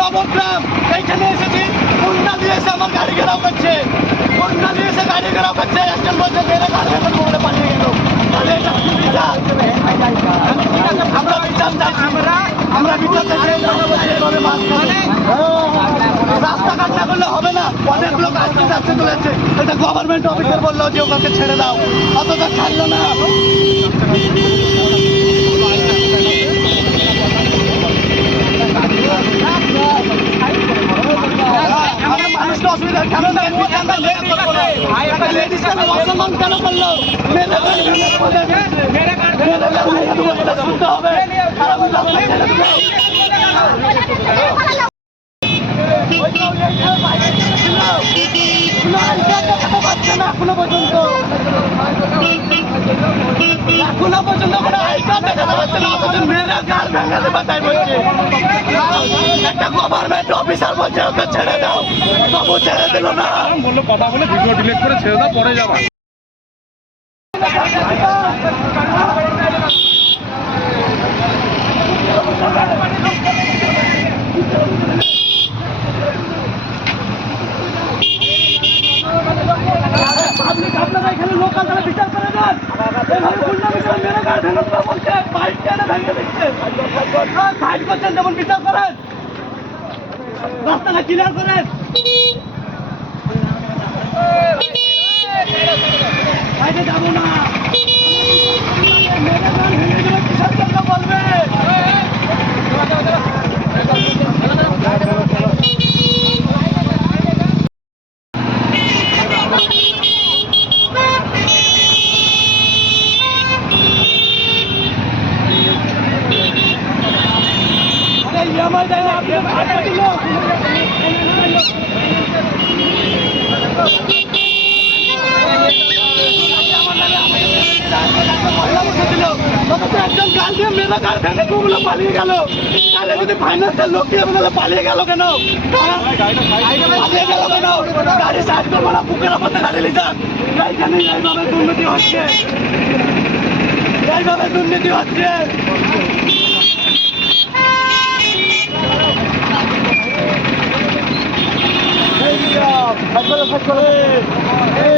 নবগ্রাম এইখানে এসেছি, বন্যা দিয়ে এসে আমার গাড়ি ঘেরাও করছে, বন্যা দিয়ে এসে গাড়ি ঘেরাও করছে। একজন বলছে মেরে গাড়ি করে পালিয়ে গেল। তাহলে এটা কি বিচার? আমরা বিচার চাইছি, আমরা বিচার চাইছি। রাস্তাঘাট না করলে হবে না, অনেক লোক আসতে যাচ্ছে চলেছে। এটা গভর্নমেন্ট অফিসার বললো যে ওকে ছেড়ে দাও, অথচ ছাড়লো না। মানুষটা অসুবিধা কেন অসম্মান কেন করলো? শুনতে হবে। এখনো পর্যন্ত কোনো আই কার্ড দেখাতে পারছে না, অথচ মেয়েরা গাড় ভেঙে দেবে তাই বলছে। একটা গভর্নমেন্ট অফিসার বলছে ওকে ছেড়ে দাও, তবু ছেড়ে দিল না। বললো কথা বলে ভিডিও ডিলিট করে ছেড়ে দাও, পরে যাবা। আপনারা এখানে লোকাল তারা বিচার করে দেন। এভাবে গুন্ডা বিচার মেরে গাড়ি ভেঙে দেবে বলছে, বাইক টেনে ভেঙে দিচ্ছে। সাইড করছেন যেমন বিচার করেন, রাস্তাটা ক্লিয়ার করেন। বাইরে যাবো না, মেরে গাড়ি ভেঙে দেবে, কিসের জন্য বলবে? আমার দেয় না, আপনি ভাড়া দিল। একজন গাল দিয়ে মেয়েরা গাড়ি ভেঙে গুলো পালিয়ে গেল। তাহলে যদি ফাইন্যান্সের লোক দিয়ে পালিয়ে গেল কেন? পালিয়ে গেল কেন? গাড়ি সাইড করবো না, বুকের মধ্যে গাড়ি নিয়ে যান। এইখানে এইভাবে দুর্নীতি হচ্ছে, এইভাবে দুর্নীতি হচ্ছে। এই